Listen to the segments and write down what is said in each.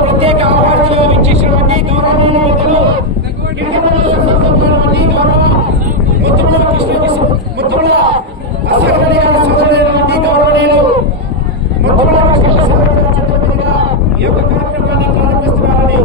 ప్రత్యేక ఆహ్వానాలు ఇచ్చేసినటువంటి గౌరవనీయులు ముత్తుల ముత్తుల అసెంబ్లీ సోదరులైనటువంటి గౌరవనీయులు ముత్తుల ఈ యొక్క కార్యక్రమాన్ని ప్రారంభిస్తున్నారని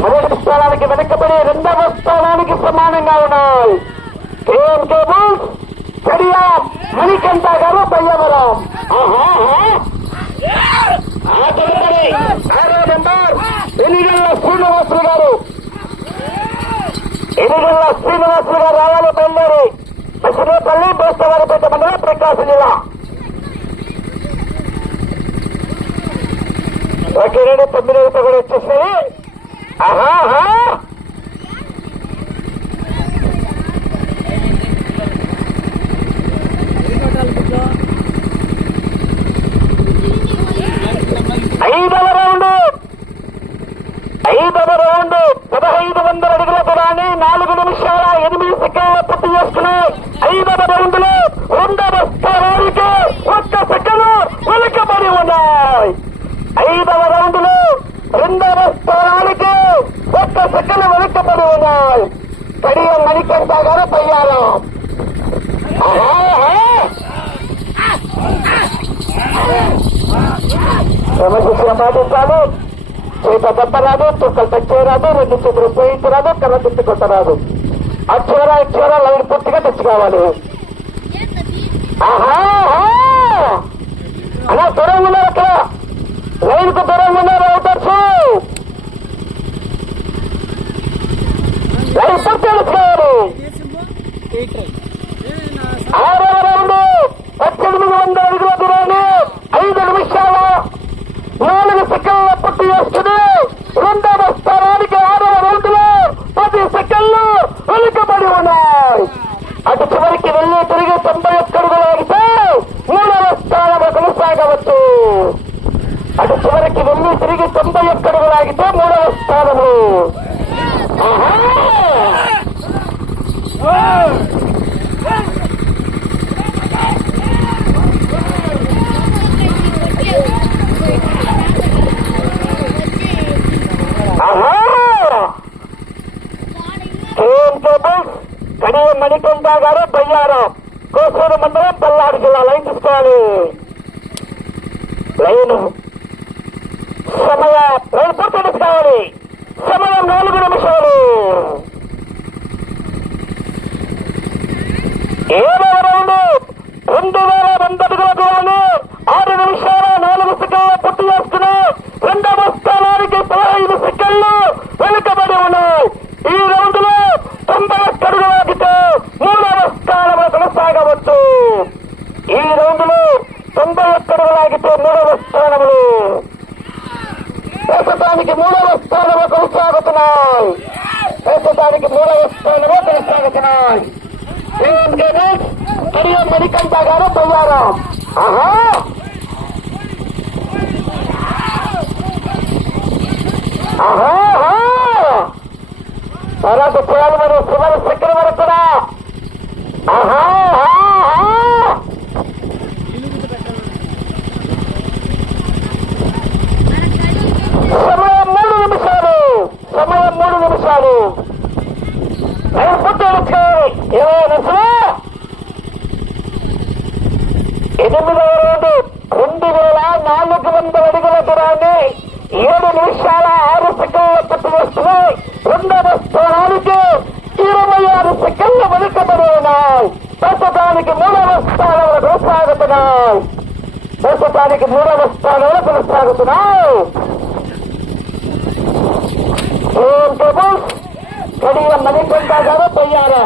మొదటి స్థానానికి వెనకబడి రెండవ స్థానానికి సమానంగా ఉన్నాయి. మణికంఠ గారు పయ్యవరం ఎనిగల్ల శ్రీనివాసులు గారు రావాలి బయలుదేరి మసిరేపల్లి బేస్తవారిపేట మండలం ప్రకాశం జిల్లా. ఒకేనాడు 9 కూడా వచ్చేసాయి. ఆహా 5వ రౌండ్ 1500 అడుగుల దూరాన్ని 4 నిమిషాల 8 సెకండ్ల పూర్తి చేసుకున్నాయి. 5వ రౌండ్ లో 2వ స్థానానికి 1 సెకండ్ వెనుకబడి ఉన్నాయి. 5వ రౌండ్ లో 2వ స్థానానికి 1 సెకండ్ వెనుకబడి ఉన్నాయి. కడియం మణికంఠ గారు పయ్యారు. క్రమశిక్షణ పాటించాలి. చేత దెబ్బరాదు, తుక్కలు తెచ్చేరాదు, 2 చేతులు పోయించరాదు, కర్ర తిట్టుకొట్టరాదు. అక్షర లైన్ పూర్తిగా తెచ్చుకోవాలి. అలా దూరంగా ఉన్నారు, అక్కడ లైన్ కు దూరంగా ఉన్నారు. అవుతారు లైన్ పూర్తి తెచ్చుకోవాలి. 6వ రౌండ్ 1800 అడుగుల దూరాన్ని 5 నిమిషాల 4 సెకండ్ల పూర్తి చేస్తుంది. 2వ స్థానానికి 6వ రౌండ్ లో 10 సెకండ్లు వెనుకబడి ఉన్నాయి. అటు చివరికి వెళ్లి తిరిగి 91 అడుగులు ఆగితే 3వ స్థానంలో కొనసాగవచ్చు. అటు చివరికి వెళ్లి తిరిగి 91 అడుగులు ఆగితే 3వ స్థానము. కడియం మణికంఠ గారు బయ్యారం, కోసూరు మండలం, పల్నాడు జిల్లా. లైన్ తీసుకోవాలి. లైన్ పూర్తి తీసుకోవాలి. సమయం 4 నిమిషాలు. 7వ రౌండ్ 2100 అడుగుల దూరాన్ని 6 నిమిషాల 4 సెకండ్ల పూర్తి చేస్తున్నాయి. 2వ స్థానానికి 15 సెకండ్లు వెనుకబడి ఉన్నాయి. ఈ రౌండ్ లో 91 అడుగులు ఆగితే 3వ స్థానంలో కొనసాగవచ్చు. ఈ రౌండ్ లో 91 అడుగులు ఆగితే 3వ స్థానంలో. ప్రస్తుతానికి 3వ స్థానంలో కొనసాగుతున్నాయి. కడియం మణికంఠ గారు బయ్యారం. తర్వాత చేయాలి మరి చివరి సెకండ్ వరకు కూడా. సమయం 3 నిమిషాలు. సమయం 3 నిమిషాలు. ఏమైనా 8వ రౌండ్ 2400 అడుగుల దూరాన్ని 7 నిమిషాల 6 సెకండ్ల పూర్తి చేస్తున్నాయి. 2వ స్థానానికి 26 సెకండ్లు వెనుకబడి ఉన్నాయి. ప్రస్తుతానికి 3వ స్థానంలో కొనసాగుతున్నాయి. కడియం మణికంఠ గారు పోయారు.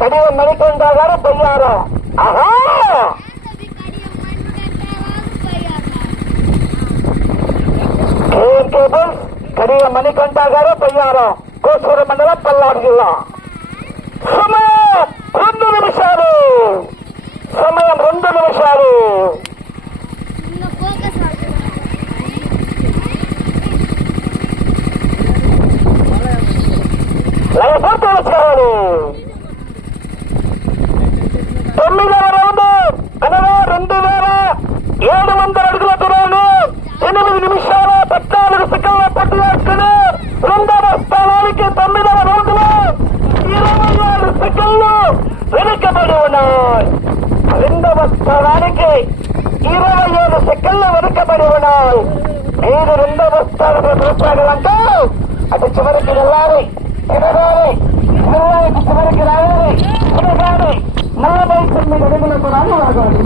కడియం మణికంఠ గారు పోయారు. కడియం మణికంఠ గారు పోయారు. కోసూరు మండలం, పల్నాడు జిల్లా. సమయం 2 నిమిషాలు. సమయం 2 నిమిషాలు. పూర్తి వచ్చారు. 9వ రౌండ్ అనగా 2700 అడుగుల దూరాన్ని 8 నిమిషాల 14 సెకండ్ల పూర్తి చేసుకుని 2వ స్థానానికి 9వ రౌండ్ లో 26 సెకండ్లు వెనుకబడి ఉన్నాయి. 2వ స్థానానికి 27 సెకండ్లు వెనుకబడి ఉన్నాయి. మీరు 2వ స్థానంలో కొనసాగాలంటే అటు చివరికి వెళ్ళాలి, ఎదగాలి, చివరికి రావాలి, ఎదగాలి. 49 అడుగుల దూరాన్ని లాగాలి.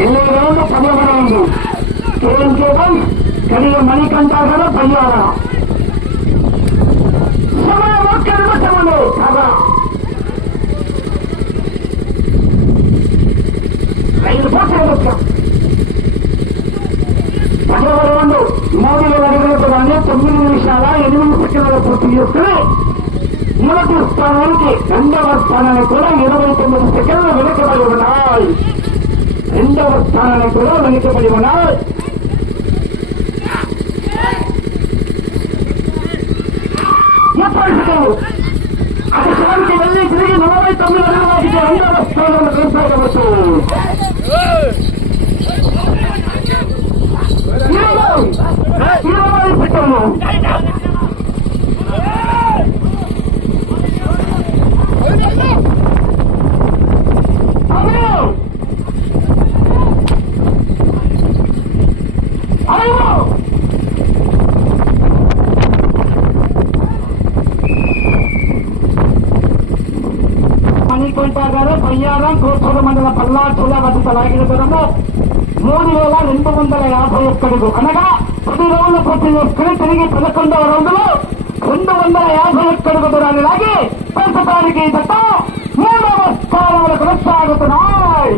ఎన్ని రౌండ్ 10వ రౌండ్. కడియం మణికంఠ గారు పయ్యారా. ఒక్క నిమిషములు కదా ఐదు పోటీ వచ్చాం 3,000 అడుగులకు 9 నిమిషాల 8 సెకండ్ల పూర్తి చేసుకుని మొదటి స్థానానికి రెండవ స్థానానికి కూడా 29 సెకండ్లు వెనుకబడి ఉన్నాయి. రెండవ స్థానానికి కూడా వెనుకబడి ఉన్నాయి. అది శివానికి వెళ్ళి తిరిగి 49 అడుగులకి రెండవ స్థానంలో కొనసాగవచ్చు. 20 సెకండ్లు మణికొంట గారు పయ్యారం కోర్చూరు మండల పల్లాచూల వద్ద లాగిన దూరము 3,251 అడుగు అనగా 10 రౌండ్లు పూర్తి చేసుకుని తిరిగి 11వ రౌండ్లో 251 అడుగు దూరాన్ని లాగి ప్రస్తుతానికి జత 3వ స్థానంలో కొనసాగుతున్నాయి.